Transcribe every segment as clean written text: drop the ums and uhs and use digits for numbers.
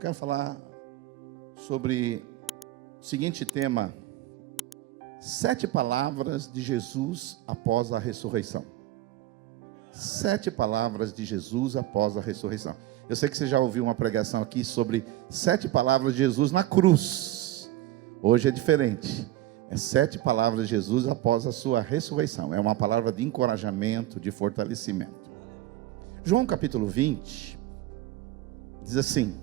quero falar sobre o seguinte tema: 7 palavras de Jesus após a ressurreição. 7 palavras de Jesus após a ressurreição. Eu sei que você já ouviu uma pregação aqui sobre 7 palavras de Jesus na cruz. Hoje é diferente. É 7 palavras de Jesus após a sua ressurreição. É uma palavra de encorajamento, de fortalecimento. João capítulo 20 diz assim: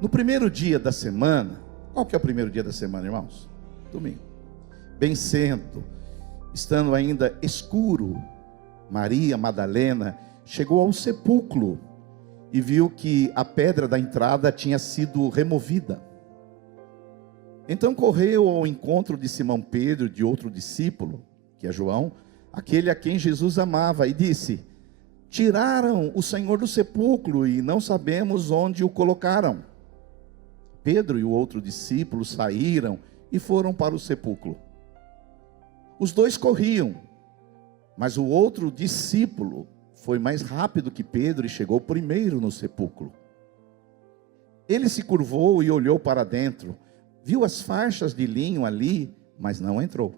no primeiro dia da semana. Qual que é o primeiro dia da semana, irmãos? Domingo. Bem cedo, estando ainda escuro, Maria Madalena chegou ao sepulcro e viu que a pedra da entrada tinha sido removida. Então correu ao encontro de Simão Pedro e de outro discípulo, que é João, aquele a quem Jesus amava, e disse: tiraram o Senhor do sepulcro e não sabemos onde o colocaram. Pedro e o outro discípulo saíram e foram para o sepulcro. Os dois corriam, mas o outro discípulo foi mais rápido que Pedro e chegou primeiro no sepulcro. Ele se curvou e olhou para dentro, viu as faixas de linho ali, mas não entrou.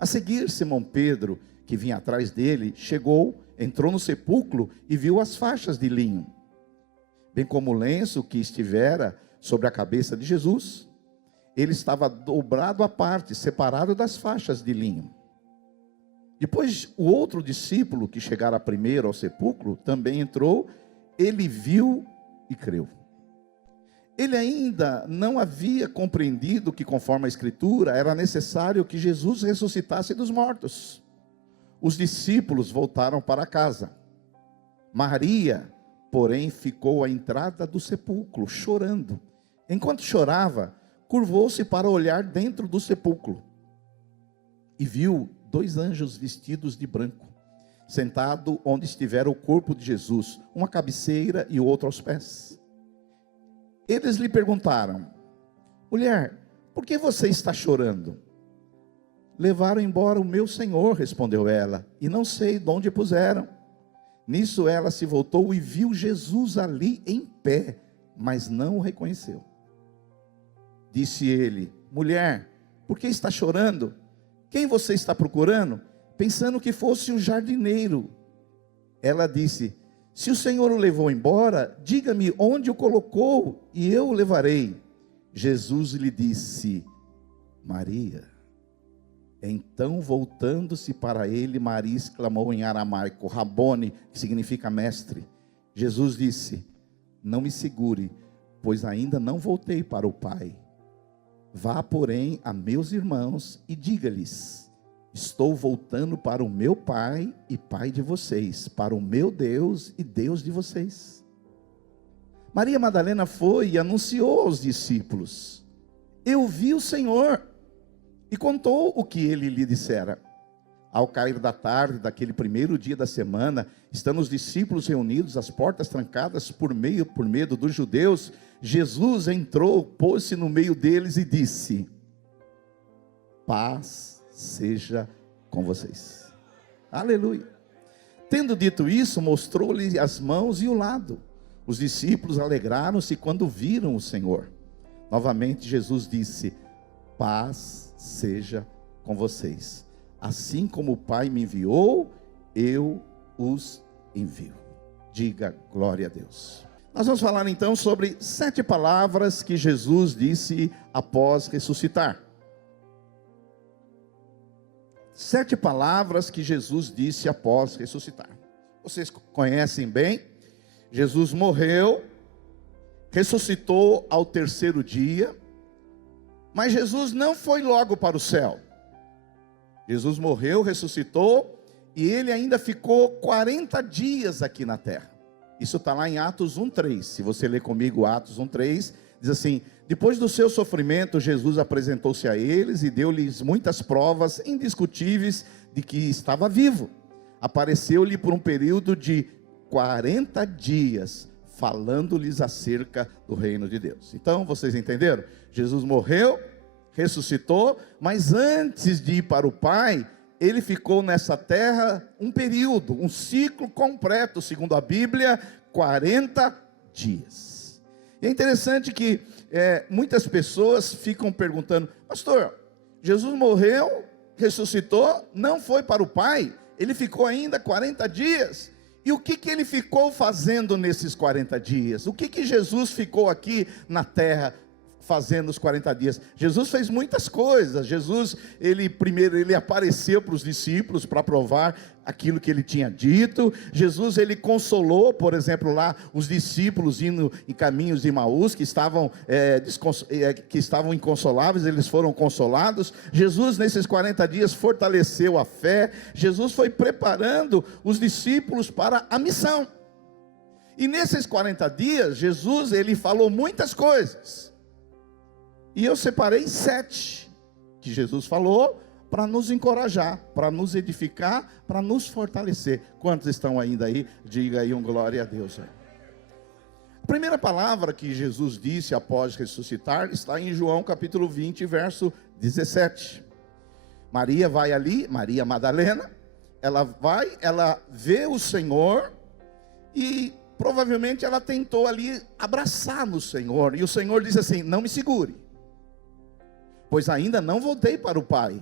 A seguir, Simão Pedro, que vinha atrás dele, chegou, entrou no sepulcro e viu as faixas de linho, bem como o lenço que estivera sobre a cabeça de Jesus. Ele estava dobrado à parte, separado das faixas de linho. Depois, o outro discípulo que chegara primeiro ao sepulcro também entrou. Ele viu e creu. Ele ainda não havia compreendido que, conforme a Escritura, era necessário que Jesus ressuscitasse dos mortos. Os discípulos voltaram para casa. Maria, porém, ficou à entrada do sepulcro, chorando. Enquanto chorava, curvou-se para olhar dentro do sepulcro e viu 2 anjos vestidos de branco, sentado onde estivera o corpo de Jesus, um à cabeceira e o outro aos pés. Eles lhe perguntaram: mulher, por que você está chorando? Levaram embora o meu Senhor, respondeu ela, e não sei de onde puseram. Nisso ela se voltou e viu Jesus ali em pé, mas não o reconheceu. Disse ele: mulher, por que está chorando? Quem você está procurando? Pensando que fosse um jardineiro. Ela disse: se o Senhor o levou embora, diga-me onde o colocou e eu o levarei. Jesus lhe disse: Maria. Então, voltando-se para ele, Maria exclamou em aramaico, Rabone, que significa mestre. Jesus disse: não me segure, pois ainda não voltei para o Pai. Vá, porém, a meus irmãos e diga-lhes: estou voltando para o meu Pai e Pai de vocês, para o meu Deus e Deus de vocês. Maria Madalena foi e anunciou aos discípulos: eu vi o Senhor, e contou o que ele lhe dissera. Ao cair da tarde daquele primeiro dia da semana, estando os discípulos reunidos, as portas trancadas por medo dos judeus, Jesus entrou, pôs-se no meio deles e disse: paz seja com vocês. Aleluia. Tendo dito isso, mostrou-lhe as mãos e o lado. Os discípulos alegraram-se quando viram o Senhor. Novamente Jesus disse: paz seja com vocês. Assim como o Pai me enviou, eu os envio. Diga glória a Deus. Nós vamos falar então sobre 7 palavras que Jesus disse após ressuscitar. 7 palavras que Jesus disse após ressuscitar. Vocês conhecem bem. Jesus morreu, ressuscitou ao 3º dia, mas Jesus não foi logo para o céu. Jesus morreu, ressuscitou, e ele ainda ficou 40 dias aqui na terra. Isso está lá em Atos 1:3. Se você ler comigo Atos 1:3, diz assim: depois do seu sofrimento, Jesus apresentou-se a eles e deu-lhes muitas provas indiscutíveis de que estava vivo. Apareceu-lhe por um período de 40 dias, falando-lhes acerca do reino de Deus. Então, vocês entenderam? Jesus morreu, ressuscitou, mas antes de ir para o Pai, ele ficou nessa terra um período, um ciclo completo, segundo a Bíblia, 40 dias. E é interessante que muitas pessoas ficam perguntando: pastor, Jesus morreu, ressuscitou, não foi para o Pai, ele ficou ainda 40 dias. E o que ele ficou fazendo nesses 40 dias? O que Jesus ficou aqui na terra fazendo os 40 dias? Jesus fez muitas coisas. Jesus, primeiro ele apareceu para os discípulos para provar aquilo que ele tinha dito. Jesus, ele consolou, por exemplo, lá os discípulos indo em caminhos de Emaús, que estavam inconsoláveis, eles foram consolados. Jesus, nesses 40 dias, fortaleceu a fé. Jesus foi preparando os discípulos para a missão. E nesses 40 dias, Jesus, ele falou muitas coisas. E eu separei 7 que Jesus falou para nos encorajar, para nos edificar, para nos fortalecer. Quantos estão ainda aí? Diga aí um glória a Deus. A primeira palavra que Jesus disse após ressuscitar está em João capítulo 20, verso 17. Maria vai ali, Maria Madalena, ela vê o Senhor e provavelmente ela tentou ali abraçar no Senhor. E o Senhor diz assim: não me segure, pois ainda não voltei para o Pai.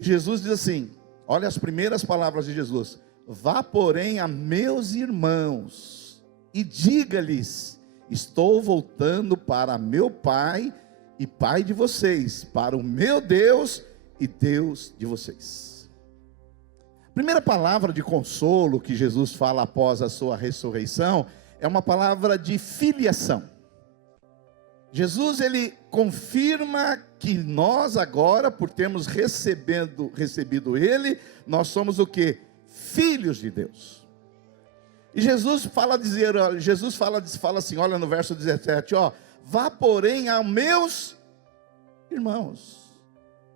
Jesus diz assim, olha as primeiras palavras de Jesus: vá, porém, a meus irmãos e diga-lhes: estou voltando para meu Pai e Pai de vocês, para o meu Deus e Deus de vocês. A primeira palavra de consolo que Jesus fala após a sua ressurreição é uma palavra de filiação. Jesus, ele confirma que nós agora, por termos recebido ele, nós somos o quê? Filhos de Deus. E Jesus fala assim, olha no verso 17, vá, porém, a meus irmãos,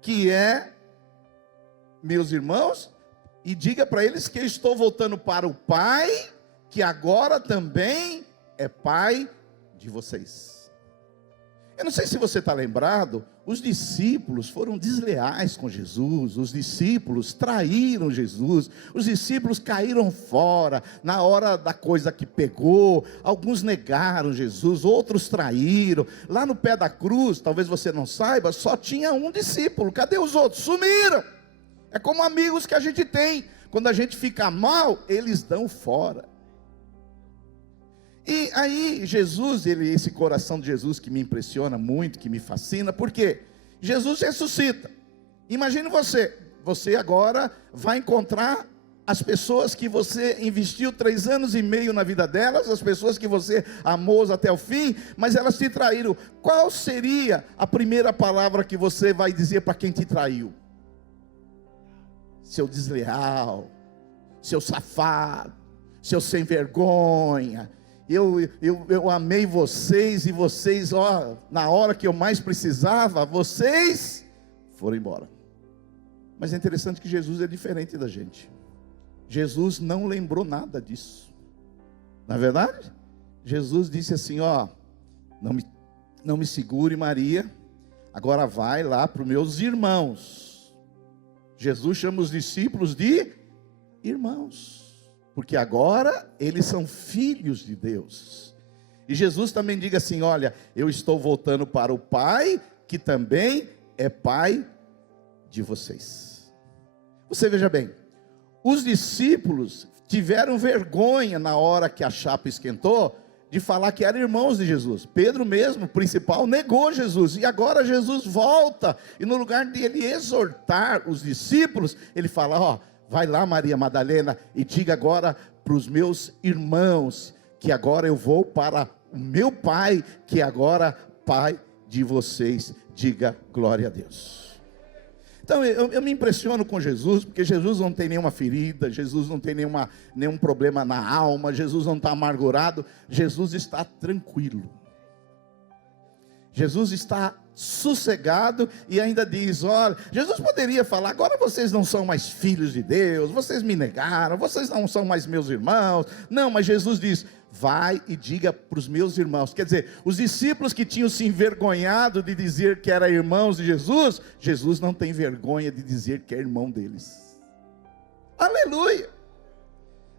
que é meus irmãos, e diga para eles que eu estou voltando para o Pai, que agora também é Pai de vocês. Eu não sei se você está lembrado, os discípulos foram desleais com Jesus, os discípulos traíram Jesus, os discípulos caíram fora, na hora da coisa que pegou, alguns negaram Jesus, outros traíram. Lá no pé da cruz, talvez você não saiba, só tinha um discípulo, cadê os outros? Sumiram. É como amigos que a gente tem, quando a gente fica mal, eles dão fora. E aí Jesus, esse coração de Jesus que me impressiona muito, que me fascina, porque Jesus ressuscita. Imagine você agora vai encontrar as pessoas que você investiu 3 anos e meio na vida delas, as pessoas que você amou até o fim, mas elas te traíram. Qual seria a primeira palavra que você vai dizer para quem te traiu? Seu desleal, seu safado, seu sem vergonha. Eu amei vocês, e vocês, na hora que eu mais precisava, vocês foram embora. Mas é interessante que Jesus é diferente da gente. Jesus não lembrou nada disso. Na verdade, Jesus disse assim, não me segure, Maria, agora vai lá para os meus irmãos. Jesus chama os discípulos de irmãos, porque agora eles são filhos de Deus. E Jesus também diga assim, olha, eu estou voltando para o Pai, que também é Pai de vocês. Você veja bem, os discípulos tiveram vergonha na hora que a chapa esquentou, de falar que eram irmãos de Jesus. Pedro mesmo, o principal, negou Jesus, e agora Jesus volta, e no lugar de ele exortar os discípulos, ele fala, vai lá, Maria Madalena, e diga agora para os meus irmãos, que agora eu vou para o meu Pai, que é agora Pai de vocês. Diga glória a Deus. Então eu me impressiono com Jesus, porque Jesus não tem nenhuma ferida, Jesus não tem nenhum problema na alma, Jesus não está amargurado, Jesus está tranquilo. Jesus está sossegado e ainda diz, olha, Jesus poderia falar, agora vocês não são mais filhos de Deus, vocês me negaram, vocês não são mais meus irmãos. Não, mas Jesus diz, vai e diga para os meus irmãos. Quer dizer, os discípulos que tinham se envergonhado de dizer que eram irmãos de Jesus, Jesus não tem vergonha de dizer que é irmão deles. Aleluia,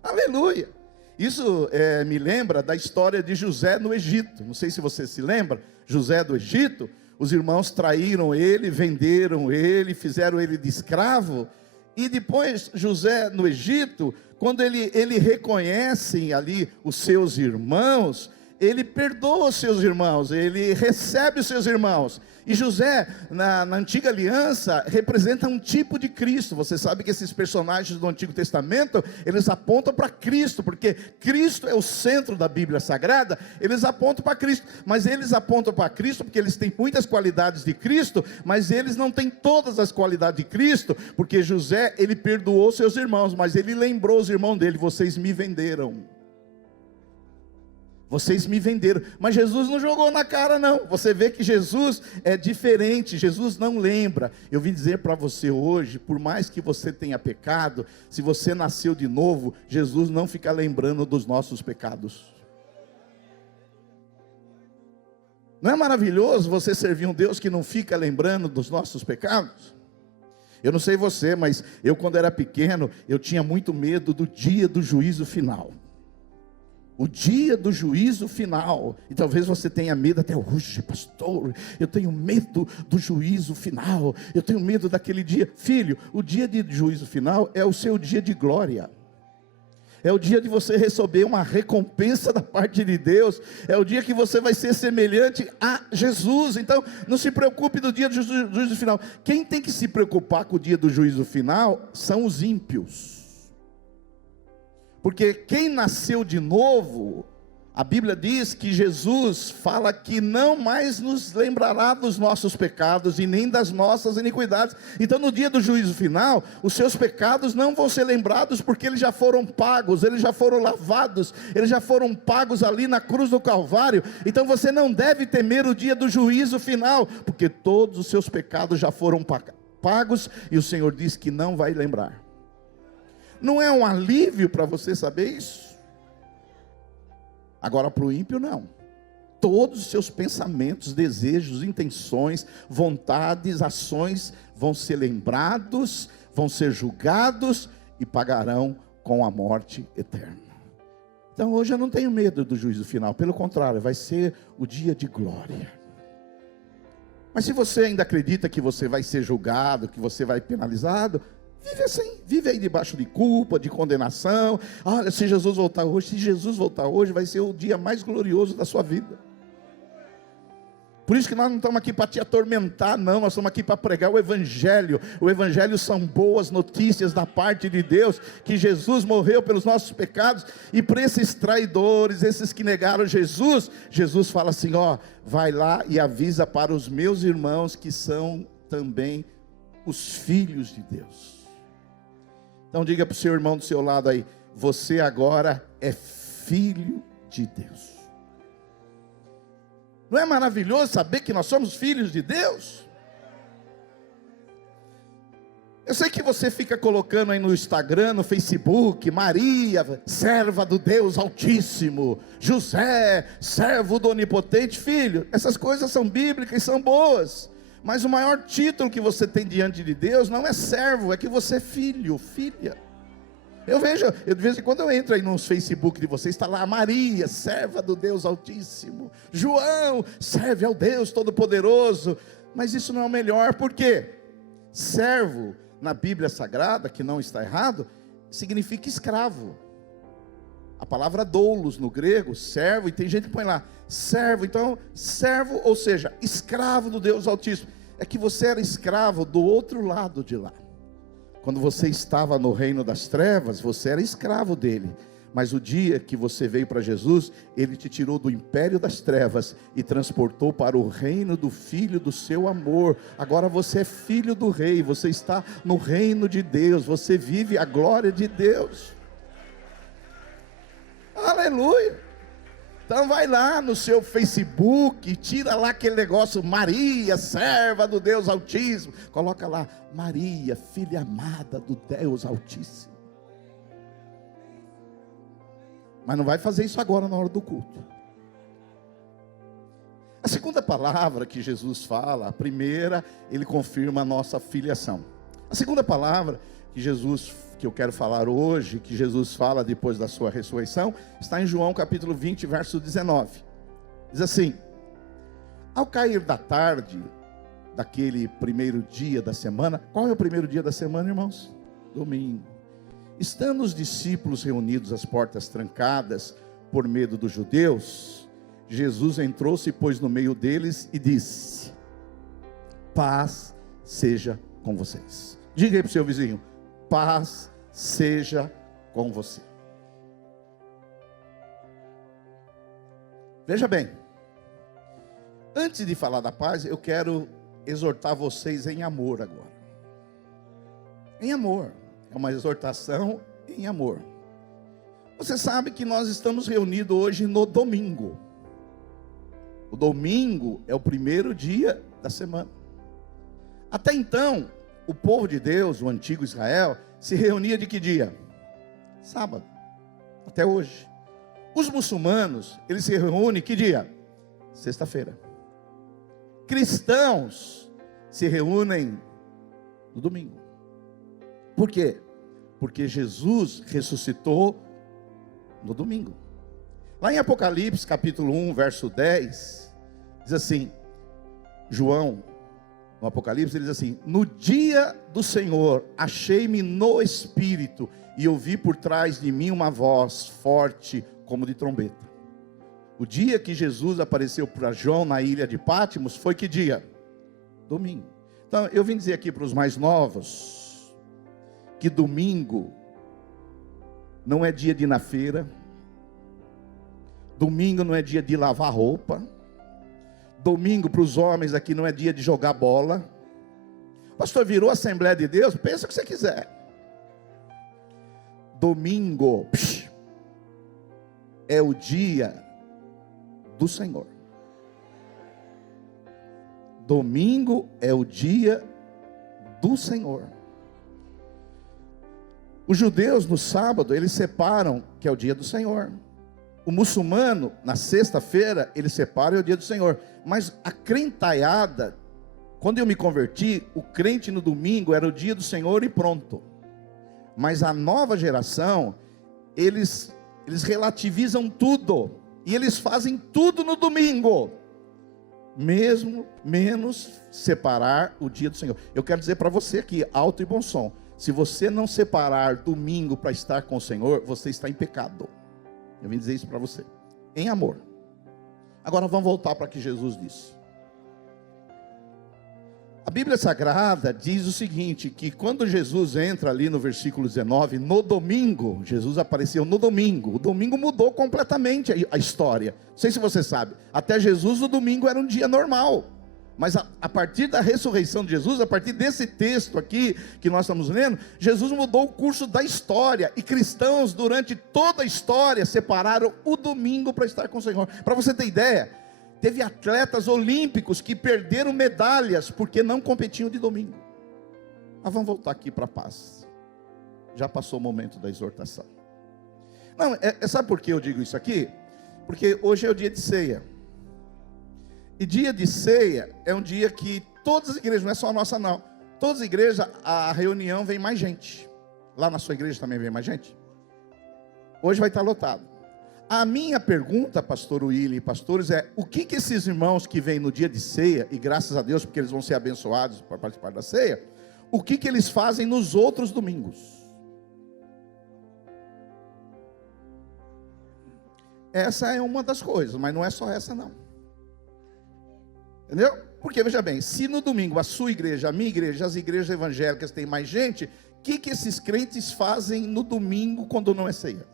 aleluia. Isso me lembra da história de José no Egito. Não sei se você se lembra, José do Egito. Os irmãos traíram ele, venderam ele, fizeram ele de escravo. E depois José no Egito, quando ele reconhece ali os seus irmãos, ele perdoa os seus irmãos, ele recebe os seus irmãos. E José, na antiga aliança, representa um tipo de Cristo. Você sabe que esses personagens do Antigo Testamento, eles apontam para Cristo, porque Cristo é o centro da Bíblia Sagrada. Eles apontam para Cristo, mas eles apontam para Cristo porque eles têm muitas qualidades de Cristo, mas eles não têm todas as qualidades de Cristo, porque José, ele perdoou seus irmãos, mas ele lembrou os irmãos dele: vocês me venderam. Vocês me venderam. Mas Jesus não jogou na cara, não. Você vê que Jesus é diferente. Jesus não lembra. Eu vim dizer para você hoje, por mais que você tenha pecado, se você nasceu de novo, Jesus não fica lembrando dos nossos pecados. Não é maravilhoso você servir um Deus que não fica lembrando dos nossos pecados? Eu não sei você, mas eu, quando era pequeno, eu tinha muito medo do dia do juízo final. O dia do juízo final. E talvez você tenha medo até hoje: pastor, eu tenho medo do juízo final, eu tenho medo daquele dia. Filho, o dia de juízo final é o seu dia de glória. É o dia de você receber uma recompensa da parte de Deus. É o dia que você vai ser semelhante a Jesus. Então, não se preocupe do dia do juízo final. Quem tem que se preocupar com o dia do juízo final são os ímpios. Porque quem nasceu de novo, a Bíblia diz que Jesus fala que não mais nos lembrará dos nossos pecados e nem das nossas iniquidades. Então, no dia do juízo final, os seus pecados não vão ser lembrados, porque eles já foram pagos, eles já foram lavados, eles já foram pagos ali na cruz do Calvário. Então você não deve temer o dia do juízo final, porque todos os seus pecados já foram pagos, e o Senhor diz que não vai lembrar. Não é um alívio para você saber isso? Agora, para o ímpio, não. Todos os seus pensamentos, desejos, intenções, vontades, ações vão ser lembrados, vão ser julgados e pagarão com a morte eterna. Então, hoje eu não tenho medo do juízo final. Pelo contrário, vai ser o dia de glória. Mas se você ainda acredita que você vai ser julgado, que você vai penalizado, vive assim, vive aí debaixo de culpa, de condenação. Olha, se Jesus voltar hoje, vai ser o dia mais glorioso da sua vida. Por isso que nós não estamos aqui para te atormentar, não. Nós estamos aqui para pregar o Evangelho. O Evangelho são boas notícias da parte de Deus, que Jesus morreu pelos nossos pecados. E para esses traidores, esses que negaram Jesus, Jesus fala assim: ó, vai lá e avisa para os meus irmãos, que são também os filhos de Deus. Então diga para o seu irmão do seu lado aí: você agora é filho de Deus. Não é maravilhoso saber que nós somos filhos de Deus? Eu sei que você fica colocando aí no Instagram, no Facebook: Maria, serva do Deus Altíssimo, José, servo do Onipotente. Filho, essas coisas são bíblicas e são boas. Mas o maior título que você tem diante de Deus não é servo, é que você é filho, filha. Eu vejo, de vez em quando eu entro aí nos Facebook de vocês, está lá: Maria, serva do Deus Altíssimo, João, serve ao Deus Todo-Poderoso. Mas isso não é o melhor. Por quê? Servo, na Bíblia Sagrada, que não está errado, significa escravo. A palavra doulos no grego, servo, e tem gente que põe lá servo. Então, servo, ou seja, escravo do Deus Altíssimo. É que você era escravo do outro lado de lá. Quando você estava no reino das trevas, você era escravo dele. Mas o dia que você veio para Jesus, ele te tirou do império das trevas e transportou para o reino do Filho do seu amor. Agora você é filho do Rei, você está no reino de Deus, você vive a glória de Deus. Aleluia. Então vai lá no seu Facebook, tira lá aquele negócio: Maria, serva do Deus Altíssimo. Coloca lá: Maria, filha amada do Deus Altíssimo. Mas não vai fazer isso agora na hora do culto. A segunda palavra que Jesus fala, a primeira, ele confirma a nossa filiação. A segunda palavra que eu quero falar hoje, que Jesus fala depois da sua ressurreição, está em João capítulo 20, verso 19. Diz assim: ao cair da tarde, daquele primeiro dia da semana. Qual é o primeiro dia da semana, irmãos? Domingo. Estando os discípulos reunidos às portas trancadas, por medo dos judeus, Jesus entrou, se pôs no meio deles e disse: paz seja com vocês. Diga aí para o seu vizinho: paz seja com você. Veja bem, antes de falar da paz, eu quero exortar vocês em amor agora. Em amor. É uma exortação em amor. Você sabe que nós estamos reunidos hoje no domingo. O domingo é o primeiro dia da semana. Até então, o povo de Deus, o antigo Israel, se reunia de que dia? Sábado. Até hoje. Os muçulmanos, eles se reúnem que dia? Sexta-feira. Cristãos se reúnem no domingo. Por quê? Porque Jesus ressuscitou no domingo. Lá em Apocalipse capítulo 1, verso 10, diz assim, João, no Apocalipse, ele diz assim: no dia do Senhor, achei-me no Espírito, e ouvi por trás de mim uma voz forte como de trombeta. O dia que Jesus apareceu para João na ilha de Pátimos, foi que dia? Domingo. Então, eu vim dizer aqui para os mais novos, que domingo não é dia de ir na feira, domingo não é dia de lavar roupa, domingo para os homens aqui não é dia de jogar bola. Pastor, virou Assembleia de Deus? Pensa o que você quiser. Domingo é o dia do Senhor. Domingo é o dia do Senhor. Os judeus no sábado, eles separam que é o dia do Senhor. O muçulmano, na sexta-feira, ele separa, é o dia do Senhor. Mas a crentaiada, quando eu me converti, o crente no domingo era o dia do Senhor e pronto. Mas a nova geração, eles relativizam tudo. E eles fazem tudo no domingo. Mesmo menos separar o dia do Senhor. Eu quero dizer para você aqui, alto e bom som: se você não separar domingo para estar com o Senhor, você está em pecado. Eu vim dizer isso para você, em amor. Agora vamos voltar para o que Jesus disse. A Bíblia Sagrada diz o seguinte, que quando Jesus entra ali no versículo 19, no domingo, Jesus apareceu no domingo. O domingo mudou completamente a história. Não sei se você sabe, até Jesus o domingo era um dia normal. Mas a partir da ressurreição de Jesus, a partir desse texto aqui que nós estamos lendo, Jesus mudou o curso da história. E cristãos durante toda a história separaram o domingo para estar com o Senhor. Para você ter ideia, teve atletas olímpicos que perderam medalhas porque não competiam de domingo. Mas vamos voltar aqui para a paz. Já passou o momento da exortação. Não, sabe por que eu digo isso aqui? Porque hoje é o dia de ceia. E dia de ceia é um dia que todas as igrejas, não é só a nossa não, todas as igrejas, a reunião vem mais gente. Lá na sua igreja também vem mais gente? Hoje vai estar lotado. A minha pergunta, pastor Willy e pastores, é: o que esses irmãos que vêm no dia de ceia, e graças a Deus porque eles vão ser abençoados para participar da ceia, o que eles fazem nos outros domingos? Essa é uma das coisas, mas não é só essa não. Entendeu? Porque veja bem, se no domingo a sua igreja, a minha igreja, as igrejas evangélicas têm mais gente, o que esses crentes fazem no domingo quando não é ceia?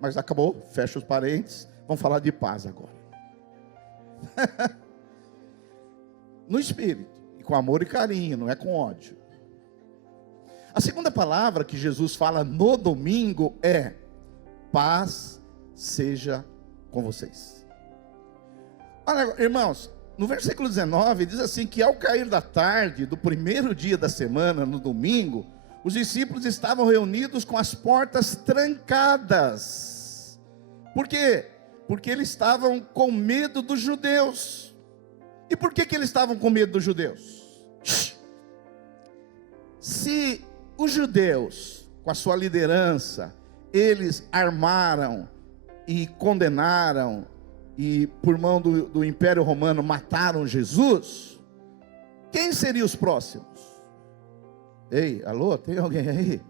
Mas acabou, fecha os parênteses, vamos falar de paz agora. No espírito, e com amor e carinho, não é com ódio. A segunda palavra que Jesus fala no domingo é: paz seja com vocês. Olha, irmãos, no versículo 19 diz assim, que ao cair da tarde do primeiro dia da semana, no domingo, os discípulos estavam reunidos com as portas trancadas. Por quê? Porque eles estavam com medo dos judeus. E por que eles estavam com medo dos judeus? Se os judeus, com a sua liderança, eles armaram e condenaram, e por mão do Império Romano mataram Jesus, quem seriam os próximos? Ei, alô, tem alguém aí?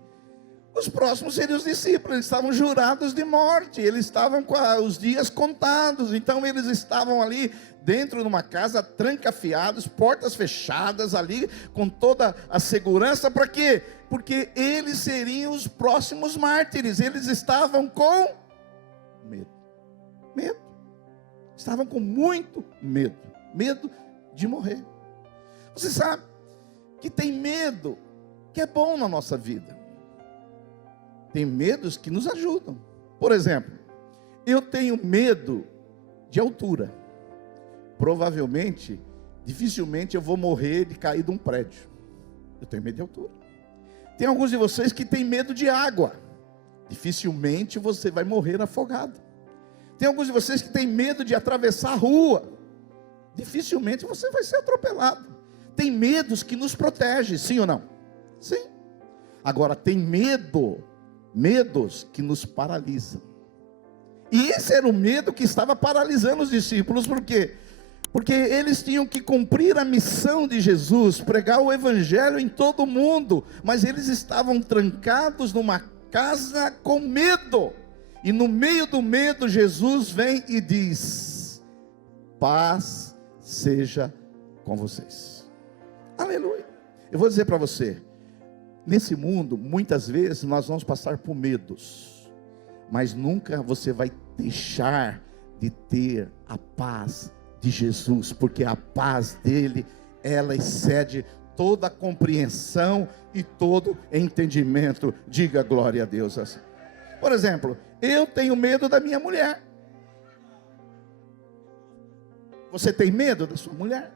Os próximos seriam os discípulos. Eles estavam jurados de morte, eles estavam com os dias contados. Então eles estavam ali dentro de uma casa, trancafiados, portas fechadas ali, com toda a segurança. Para quê? Porque eles seriam os próximos mártires. Eles estavam com medo, estavam com muito medo de morrer. Você sabe que tem medo que é bom na nossa vida. Tem medos que nos ajudam. Por exemplo, eu tenho medo de altura. Provavelmente, dificilmente eu vou morrer de cair de um prédio. Eu tenho medo de altura. Tem alguns de vocês que têm medo de água. Dificilmente você vai morrer afogado. Tem alguns de vocês que têm medo de atravessar a rua. Dificilmente você vai ser atropelado. Tem medos que nos protegem, sim ou não? Sim. Agora tem medos que nos paralisam. E esse era o medo que estava paralisando os discípulos. Por quê? Porque eles tinham que cumprir a missão de Jesus, pregar o evangelho em todo o mundo, mas eles estavam trancados numa casa com medo. E no meio do medo, Jesus vem e diz: paz seja com vocês. Aleluia. Eu vou dizer para você, nesse mundo, muitas vezes nós vamos passar por medos, mas nunca você vai deixar de ter a paz de Jesus, porque a paz dele, ela excede toda a compreensão e todo entendimento. Diga glória a Deus assim. Por exemplo, eu tenho medo da minha mulher. Você tem medo da sua mulher?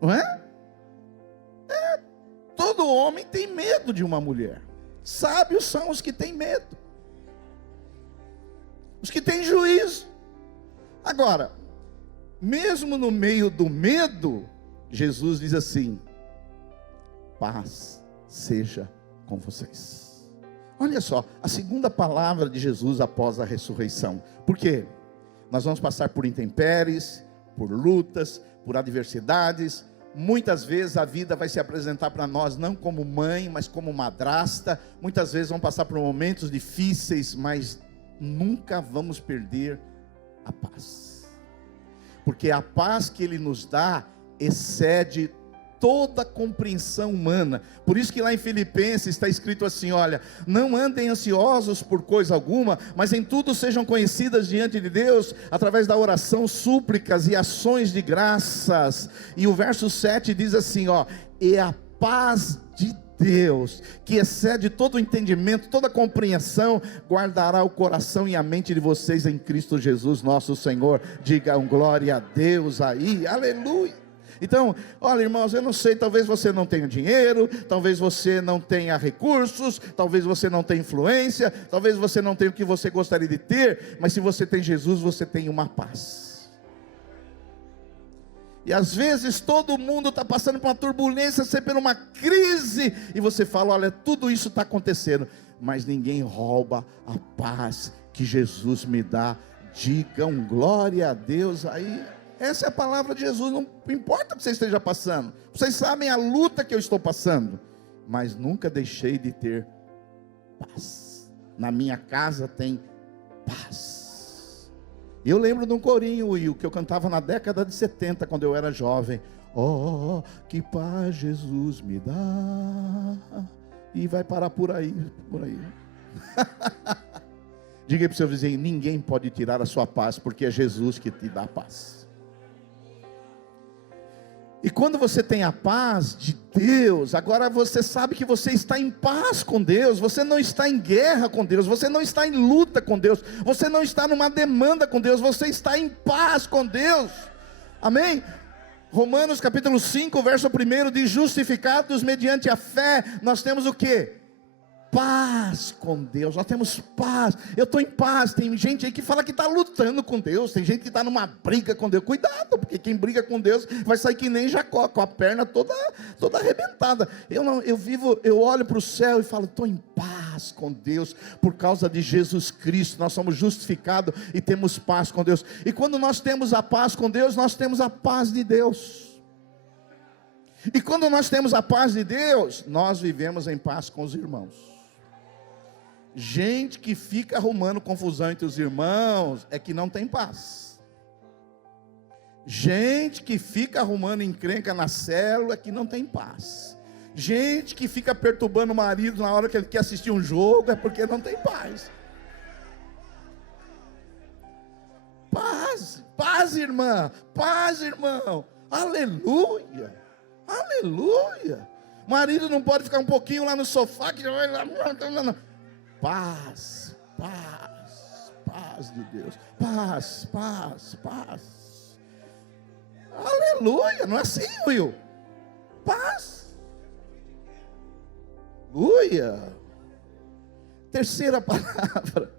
Não é? Todo homem tem medo de uma mulher. Sábios são os que têm medo, os que têm juízo. Agora, mesmo no meio do medo, Jesus diz assim: paz seja com vocês. Olha só, a segunda palavra de Jesus após a ressurreição. Por quê? Nós vamos passar por intempéries, por lutas, por adversidades. Muitas vezes a vida vai se apresentar para nós não como mãe, mas como madrasta. Muitas vezes vamos passar por momentos difíceis, mas nunca vamos perder a paz. Porque a paz que Ele nos dá excede toda a compreensão humana. Por isso que lá em Filipenses está escrito assim: olha, não andem ansiosos por coisa alguma, mas em tudo sejam conhecidas diante de Deus, através da oração, súplicas e ações de graças. E o verso 7 diz assim, ó: e a paz de Deus, que excede todo o entendimento, toda a compreensão, guardará o coração e a mente de vocês em Cristo Jesus nosso Senhor. Digam glória a Deus aí, aleluia. Então, olha irmãos, eu não sei, talvez você não tenha dinheiro, talvez você não tenha recursos, talvez você não tenha influência, talvez você não tenha o que você gostaria de ter, mas se você tem Jesus, você tem uma paz. E às vezes todo mundo está passando por uma turbulência, você por uma crise, e você fala: olha, tudo isso está acontecendo, mas ninguém rouba a paz que Jesus me dá. Digam glória a Deus aí. Essa é a palavra de Jesus. Não importa o que você esteja passando, vocês sabem a luta que eu estou passando, mas nunca deixei de ter paz. Na minha casa tem paz. Eu lembro de um corinho, Will, que eu cantava na década de 70, quando eu era jovem. Oh, que paz Jesus me dá. E vai parar por aí, por aí. Diga aí para o seu vizinho: ninguém pode tirar a sua paz, porque é Jesus que te dá a paz. E quando você tem a paz de Deus, agora você sabe que você está em paz com Deus, você não está em guerra com Deus, você não está em luta com Deus, você não está numa demanda com Deus, você está em paz com Deus. Amém? Romanos capítulo 5, verso 1 diz: justificados mediante a fé, nós temos o quê? paz com Deus. Nós temos paz. Eu estou em paz. Tem gente aí que fala que está lutando com Deus. Tem gente que está numa briga com Deus. Cuidado, porque quem briga com Deus vai sair que nem Jacó, com a perna toda arrebentada. Eu olho para o céu e falo, estou em paz com Deus, por causa de Jesus Cristo. Nós somos justificados e temos paz com Deus. E quando nós temos a paz com Deus, nós temos a paz de Deus. E quando nós temos a paz de Deus, nós vivemos em paz com os irmãos. Gente que fica arrumando confusão entre os irmãos é que não tem paz. Gente que fica arrumando encrenca na célula é que não tem paz. Gente que fica perturbando o marido na hora que ele quer assistir um jogo é porque não tem paz. Paz, paz, irmã, paz, irmão. Aleluia, aleluia. Marido não pode ficar um pouquinho lá no sofá que já vai lá. Paz, paz, paz de Deus. Paz, paz, paz. Aleluia, não é assim, Will? Paz. Aleluia. Terceira palavra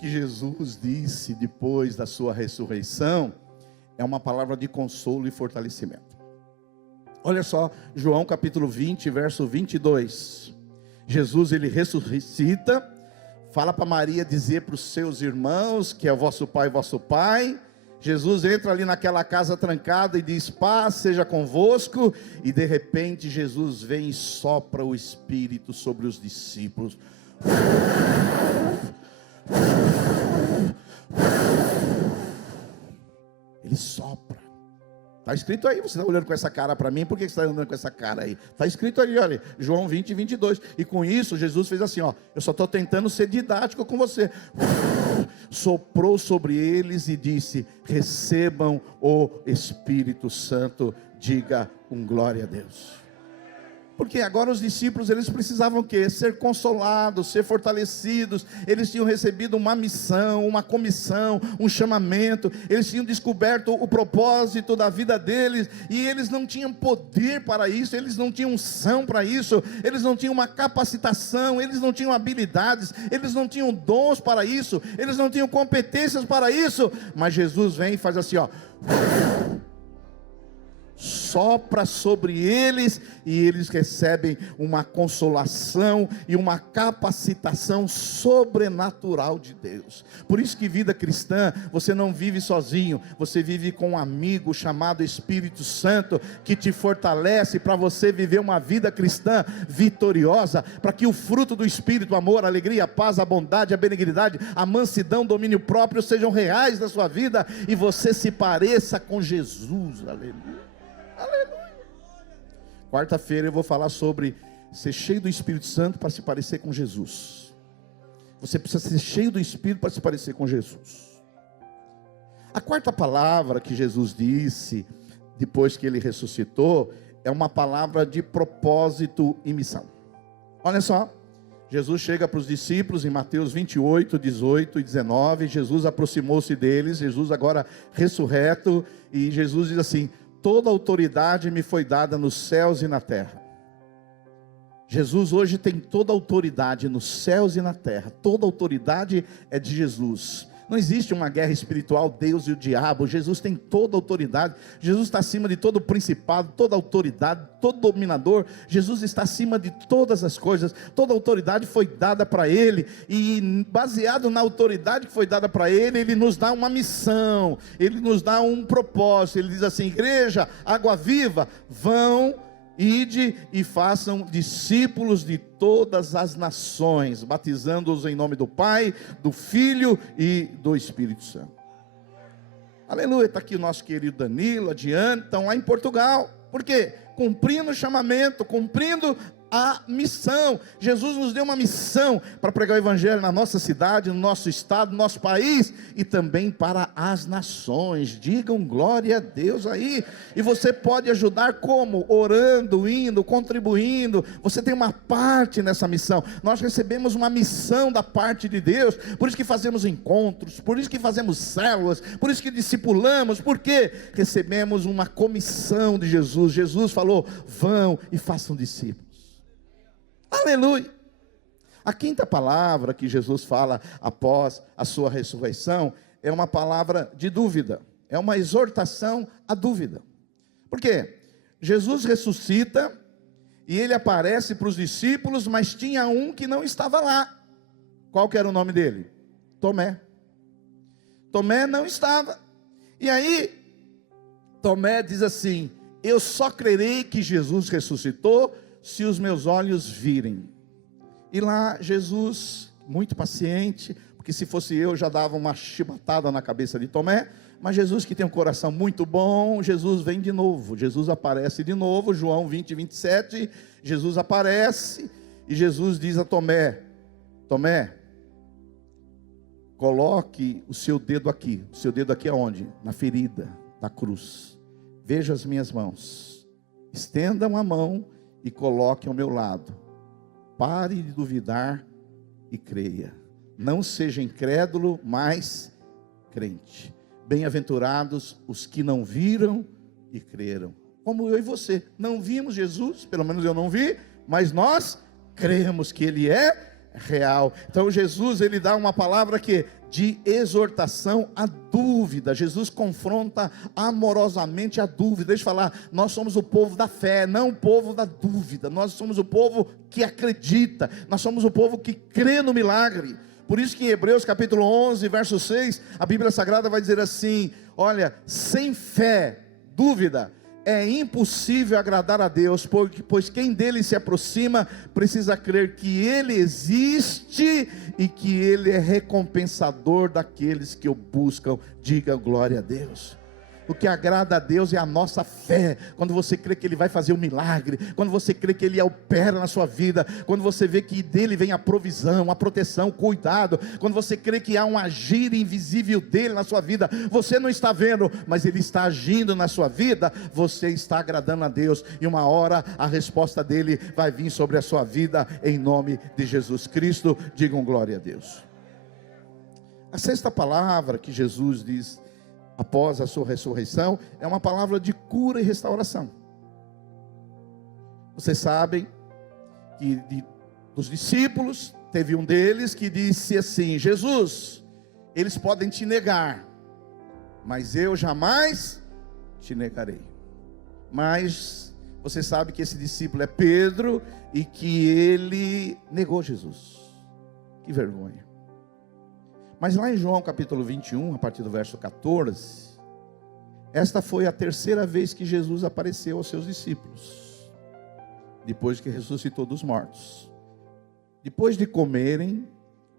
que Jesus disse depois da sua ressurreição é uma palavra de consolo e fortalecimento. Olha só, João capítulo 20, verso 22. Jesus, ele ressuscita, fala para Maria dizer para os seus irmãos que é o vosso pai. Jesus entra ali naquela casa trancada e diz, paz seja convosco. E de repente Jesus vem e sopra o Espírito sobre os discípulos. Ele sopra. Está escrito aí, você está olhando com essa cara para mim, por que você está olhando com essa cara aí? Está escrito aí, olha, João 20, 22. E com isso, Jesus fez assim, ó, eu só estou tentando ser didático com você. Soprou sobre eles e disse, recebam o Espírito Santo, diga glória a Deus. Porque agora os discípulos, eles precisavam o quê? Ser consolados, ser fortalecidos. Eles tinham recebido uma missão, uma comissão, um chamamento. Eles tinham descoberto o propósito da vida deles. E eles não tinham poder para isso. Eles não tinham unção para isso. Eles não tinham uma capacitação. Eles não tinham habilidades. Eles não tinham dons para isso. Eles não tinham competências para isso. Mas Jesus vem e faz assim, ó, sopra sobre eles e eles recebem uma consolação e uma capacitação sobrenatural de Deus. Por isso que vida cristã, você não vive sozinho, você vive com um amigo chamado Espírito Santo, que te fortalece para você viver uma vida cristã vitoriosa, para que o fruto do Espírito, o amor, a alegria, a paz, a bondade, a benignidade, a mansidão, o domínio próprio sejam reais na sua vida e você se pareça com Jesus. Aleluia. Aleluia. Quarta-feira eu vou falar sobre ser cheio do Espírito Santo para se parecer com Jesus. Você precisa ser cheio do Espírito para se parecer com Jesus. A quarta palavra que Jesus disse depois que ele ressuscitou é uma palavra de propósito e missão. Olha só, Jesus chega para os discípulos em Mateus 28, 18 e 19. Jesus aproximou-se deles, Jesus agora ressurreto, e Jesus diz assim, toda autoridade me foi dada nos céus e na terra. Jesus hoje tem toda autoridade nos céus e na terra. Toda autoridade é de Jesus. Não existe uma guerra espiritual, Deus e o diabo. Jesus tem toda autoridade. Jesus está acima de todo principado, toda autoridade, todo dominador. Jesus está acima de todas as coisas. Toda autoridade foi dada para Ele. E baseado na autoridade que foi dada para Ele, Ele nos dá uma missão. Ele nos dá um propósito. Ele diz assim, igreja, água viva, vão, ide e façam discípulos de todas as nações, batizando-os em nome do Pai, do Filho e do Espírito Santo. Aleluia, está aqui o nosso querido Danilo, a Diane, estão lá em Portugal. Por quê? Cumprindo o chamamento, cumprindo a missão. Jesus nos deu uma missão para pregar o Evangelho na nossa cidade, no nosso estado, no nosso país e também para as nações. Digam glória a Deus aí. E você pode ajudar como? Orando, indo, contribuindo. Você tem uma parte nessa missão. Nós recebemos uma missão da parte de Deus. Por isso que fazemos encontros, por isso que fazemos células, por isso que discipulamos, porque recebemos uma comissão de Jesus. Jesus falou, vão e façam discípulos. Aleluia. A quinta palavra que Jesus fala após a sua ressurreição é uma palavra de dúvida, é uma exortação à dúvida. Por quê? Jesus ressuscita e ele aparece para os discípulos, mas tinha um que não estava lá. Qual que era o nome dele? Tomé. Tomé não estava. E aí, Tomé diz assim: eu só crerei que Jesus ressuscitou se os meus olhos virem. E lá Jesus, muito paciente, porque se fosse eu já dava uma chibatada na cabeça de Tomé, mas Jesus, que tem um coração muito bom, Jesus vem de novo, Jesus aparece de novo. João 20, 27, Jesus aparece e Jesus diz a Tomé: Tomé, coloque o seu dedo aqui. O seu dedo aqui aonde? Na ferida da cruz. Veja as minhas mãos, estendam a mão e coloque ao meu lado. Pare de duvidar e creia. Não seja incrédulo, mas crente. Bem-aventurados os que não viram e creram. Como eu e você, não vimos Jesus, pelo menos eu não vi, mas nós cremos que Ele é real. Então Jesus, ele dá uma palavra que de exortação à dúvida. Jesus confronta amorosamente a dúvida. Deixa eu falar, nós somos o povo da fé, não o povo da dúvida. Nós somos o povo que acredita, nós somos o povo que crê no milagre. Por isso que em Hebreus capítulo 11, verso 6, a Bíblia Sagrada vai dizer assim: olha, sem fé, dúvida, é impossível agradar a Deus, pois quem dele se aproxima precisa crer que Ele existe e que Ele é recompensador daqueles que o buscam. Diga glória a Deus. O que agrada a Deus é a nossa fé. Quando você crê que Ele vai fazer um milagre, quando você crê que Ele opera na sua vida, quando você vê que dele vem a provisão, a proteção, o cuidado, quando você crê que há um agir invisível dele na sua vida, você não está vendo, mas Ele está agindo na sua vida, você está agradando a Deus, e uma hora a resposta dele vai vir sobre a sua vida, em nome de Jesus Cristo. Digam glória a Deus. A sexta palavra que Jesus diz após a sua ressurreição é uma palavra de cura e restauração. Vocês sabem que dos discípulos teve um deles que disse assim: Jesus, eles podem te negar, mas eu jamais te negarei. Mas você sabe que esse discípulo é Pedro e que ele negou Jesus. Que vergonha. Mas lá em João capítulo 21, a partir do verso 14, esta foi a terceira vez que Jesus apareceu aos seus discípulos, depois que ressuscitou dos mortos. Depois de comerem,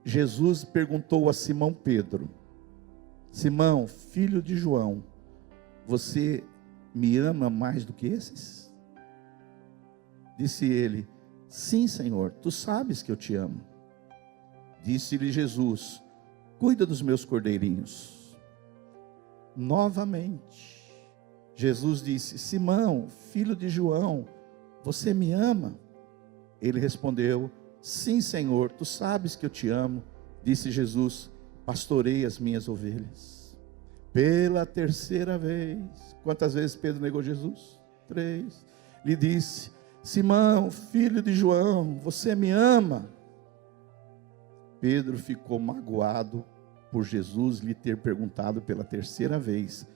Jesus perguntou a Simão Pedro: Simão, filho de João, você me ama mais do que esses? Disse ele: sim, Senhor, tu sabes que eu te amo. Disse-lhe Jesus: cuida dos meus cordeirinhos. Novamente, Jesus disse: Simão, filho de João, você me ama? Ele respondeu: sim, Senhor, tu sabes que eu te amo. Disse Jesus: pastorei as minhas ovelhas. Pela terceira vez, quantas vezes Pedro negou Jesus? 3. Lhe disse: Simão, filho de João, você me ama? Pedro ficou magoado por Jesus lhe ter perguntado pela terceira vez: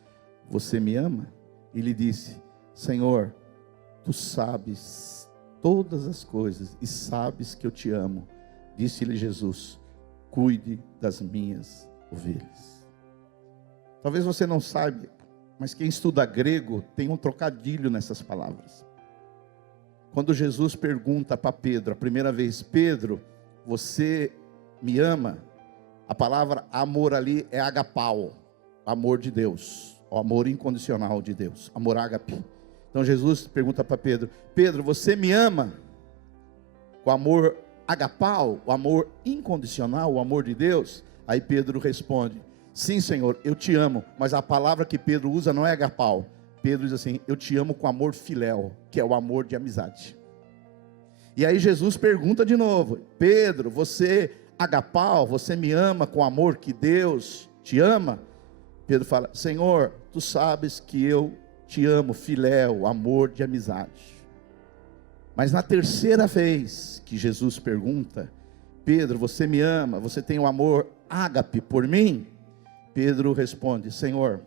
você me ama? E lhe disse: Senhor, tu sabes todas as coisas e sabes que eu te amo. Disse-lhe Jesus: cuide das minhas ovelhas. Talvez você não saiba, mas quem estuda grego tem um trocadilho nessas palavras. Quando Jesus pergunta para Pedro a primeira vez: Pedro, você me ama? A palavra amor ali é agapau, amor de Deus, o amor incondicional de Deus, amor ágape. Então Jesus pergunta para Pedro: Pedro, você me ama? Com amor agapau, o amor incondicional, o amor de Deus? Aí Pedro responde: sim, Senhor, eu te amo. Mas a palavra que Pedro usa não é agapau. Pedro diz assim: eu te amo com amor filéu, que é o amor de amizade. E aí Jesus pergunta de novo: Pedro, você agapau, você me ama com o amor que Deus te ama? Pedro fala: Senhor, tu sabes que eu te amo, filéu, amor de amizade. Mas na terceira vez que Jesus pergunta, Pedro, você me ama, você tem o amor ágape por mim? Pedro responde: Senhor,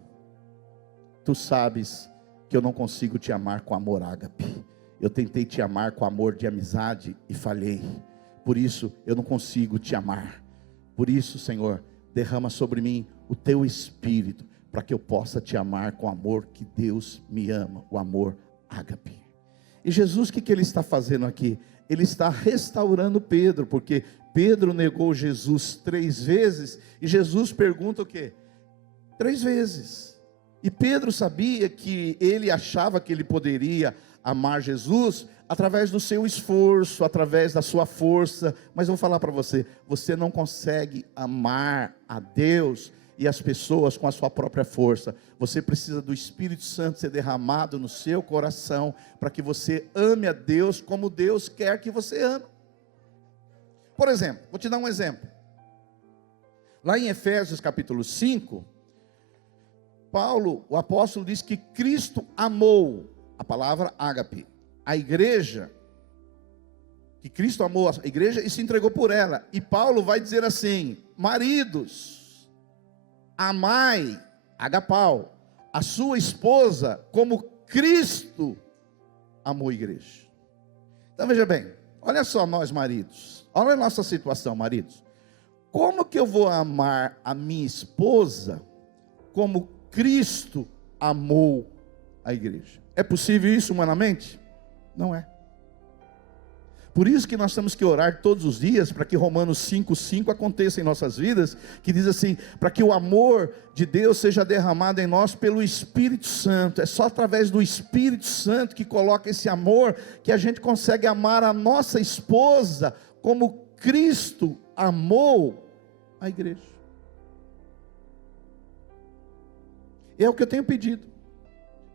tu sabes que eu não consigo te amar com amor ágape. Eu tentei te amar com amor de amizade e falhei. Por isso eu não consigo te amar. Por isso, Senhor, derrama sobre mim o teu Espírito, para que eu possa te amar com o amor que Deus me ama, o amor ágape. E Jesus, o que ele está fazendo aqui? Ele está restaurando Pedro, porque Pedro negou Jesus 3 vezes, e Jesus pergunta o quê? 3 vezes. E Pedro sabia que ele achava que ele poderia amar Jesus através do seu esforço, através da sua força. Mas eu vou falar para você, você não consegue amar a Deus e as pessoas com a sua própria força. Você precisa do Espírito Santo ser derramado no seu coração, para que você ame a Deus como Deus quer que você ame. Por exemplo, vou te dar um exemplo. Lá em Efésios capítulo 5, Paulo, o apóstolo, diz que Cristo amou, a palavra ágape, a igreja, que Cristo amou a igreja e se entregou por ela. E Paulo vai dizer assim: maridos, amai, agapau, a sua esposa como Cristo amou a igreja. Então veja bem, olha só nós maridos, olha a nossa situação, maridos. Como que eu vou amar a minha esposa como Cristo amou a igreja? É possível isso humanamente? Não é. Por isso que nós temos que orar todos os dias, para que Romanos 5,5 aconteça em nossas vidas, que diz assim: para que o amor de Deus seja derramado em nós pelo Espírito Santo. É só através do Espírito Santo que coloca esse amor, que a gente consegue amar a nossa esposa, como Cristo amou a igreja. É o que eu tenho pedido.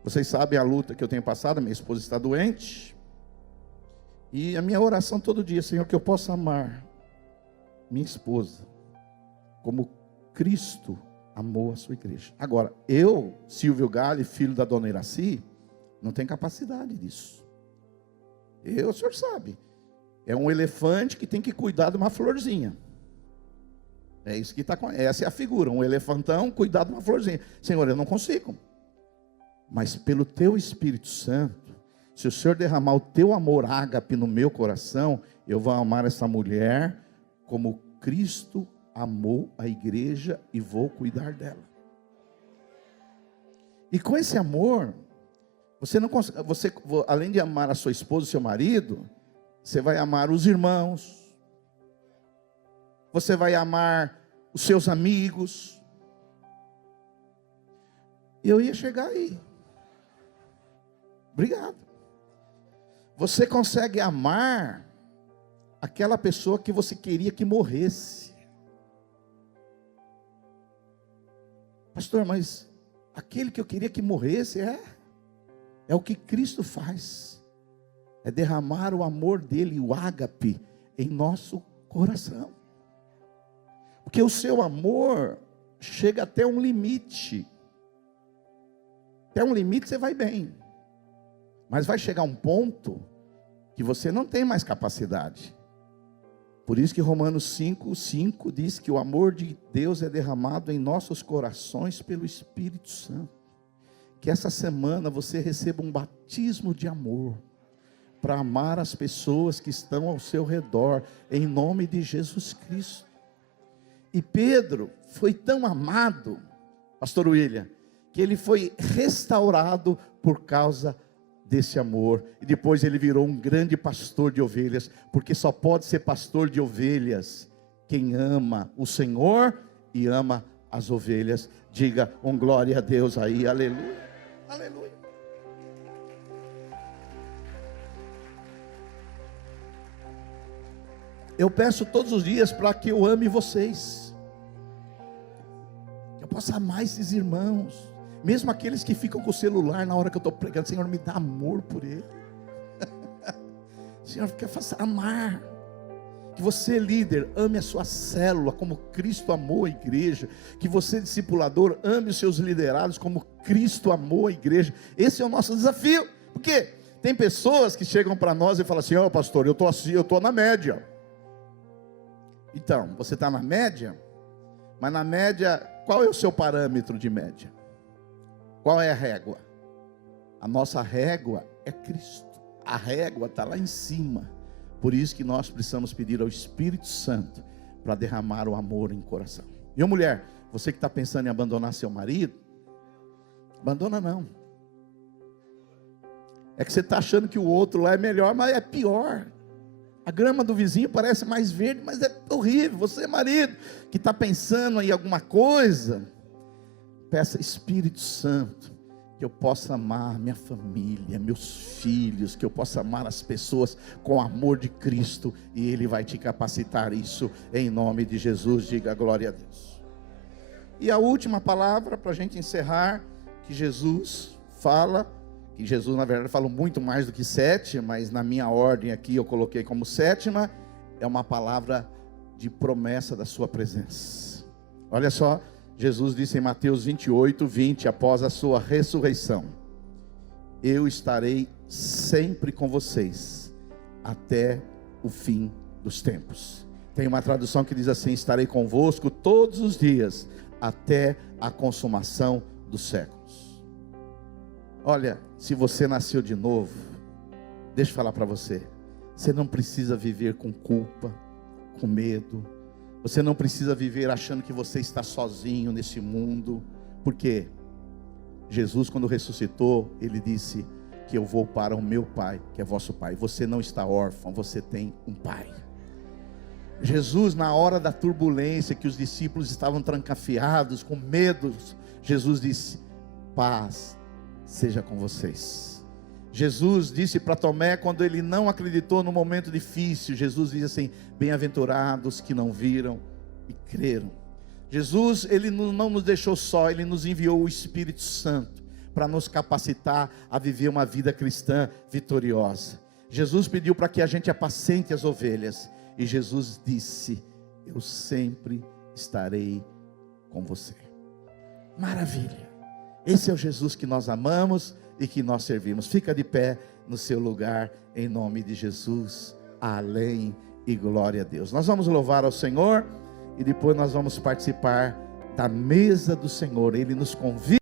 Vocês sabem a luta que eu tenho passado, minha esposa está doente. E a minha oração todo dia: Senhor, que eu possa amar minha esposa como Cristo amou a sua igreja. Agora, eu, Silvio Gale, filho da dona Iraci, não tenho capacidade disso. O senhor sabe, é um elefante que tem que cuidar de uma florzinha. É isso que está com. Essa é a figura, um elefantão cuidar de uma florzinha. Senhor, eu não consigo. Mas pelo teu Espírito Santo, se o Senhor derramar o teu amor ágape no meu coração, eu vou amar essa mulher como Cristo amou a igreja e vou cuidar dela. E com esse amor, você não consegue, além de amar a sua esposa, o seu marido, você vai amar os irmãos, você vai amar os seus amigos. Eu ia chegar aí. Obrigado. Você consegue amar aquela pessoa que você queria que morresse. Pastor, mas aquele que eu queria que morresse é o que Cristo faz. É derramar o amor dele, o ágape, em nosso coração. Porque o seu amor chega até um limite. Até um limite você vai bem. Mas vai chegar um ponto que você não tem mais capacidade. Por isso que Romanos 5,5 diz que o amor de Deus é derramado em nossos corações pelo Espírito Santo. Que essa semana você receba um batismo de amor, para amar as pessoas que estão ao seu redor, em nome de Jesus Cristo. E Pedro foi tão amado, pastor William, que ele foi restaurado por causa desse amor, e depois ele virou um grande pastor de ovelhas, porque só pode ser pastor de ovelhas quem ama o Senhor e ama as ovelhas. Diga um glória a Deus aí, aleluia, aleluia. Eu peço todos os dias para que eu ame vocês, que eu possa amar esses irmãos, mesmo aqueles que ficam com o celular na hora que eu estou pregando. Senhor, me dá amor por ele. Senhor, quer fazer amar. Que você, líder, ame a sua célula como Cristo amou a igreja. Que você, discipulador, ame os seus liderados como Cristo amou a igreja. Esse é o nosso desafio. Porque tem pessoas que chegam para nós e falam assim: ó, pastor, eu estou assim, eu estou na média. Então, você está na média, mas na média, qual é o seu parâmetro de média? Qual é a régua? A nossa régua é Cristo. A régua está lá em cima. Por isso que nós precisamos pedir ao Espírito Santo para derramar o amor em coração. E mulher, você que está pensando em abandonar seu marido, abandona não. É que você está achando que o outro lá é melhor, mas é pior. A grama do vizinho parece mais verde, mas é horrível. Você, marido, que está pensando em alguma coisa, peça, Espírito Santo, que eu possa amar minha família, meus filhos, que eu possa amar as pessoas com o amor de Cristo, e Ele vai te capacitar isso, em nome de Jesus. Diga glória a Deus. E a última palavra, para a gente encerrar, que Jesus fala, que Jesus na verdade falou muito mais do que 7, mas na minha ordem aqui eu coloquei como 7ª, é uma palavra de promessa da sua presença. Olha só, Jesus disse em Mateus 28:20, após a sua ressurreição: eu estarei sempre com vocês, até o fim dos tempos. Tem uma tradução que diz assim: estarei convosco todos os dias, até a consumação dos séculos. Olha, se você nasceu de novo, deixa eu falar para você, você não precisa viver com culpa, com medo. Você não precisa viver achando que você está sozinho nesse mundo. Porque Jesus, quando ressuscitou, Ele disse que eu vou para o meu Pai, que é vosso Pai. Você não está órfão, você tem um Pai. Jesus, na hora da turbulência, que os discípulos estavam trancafiados, com medo, Jesus disse: paz seja com vocês. Jesus disse para Tomé, quando ele não acreditou no momento difícil, Jesus disse assim: bem-aventurados que não viram e creram. Jesus, Ele não nos deixou só, Ele nos enviou o Espírito Santo, para nos capacitar a viver uma vida cristã vitoriosa. Jesus pediu para que a gente apacente as ovelhas, e Jesus disse: eu sempre estarei com você. Maravilha, esse é o Jesus que nós amamos e que nós servimos. Fica de pé no seu lugar, em nome de Jesus. Além e glória a Deus. Nós vamos louvar ao Senhor, e depois nós vamos participar da mesa do Senhor. Ele nos convida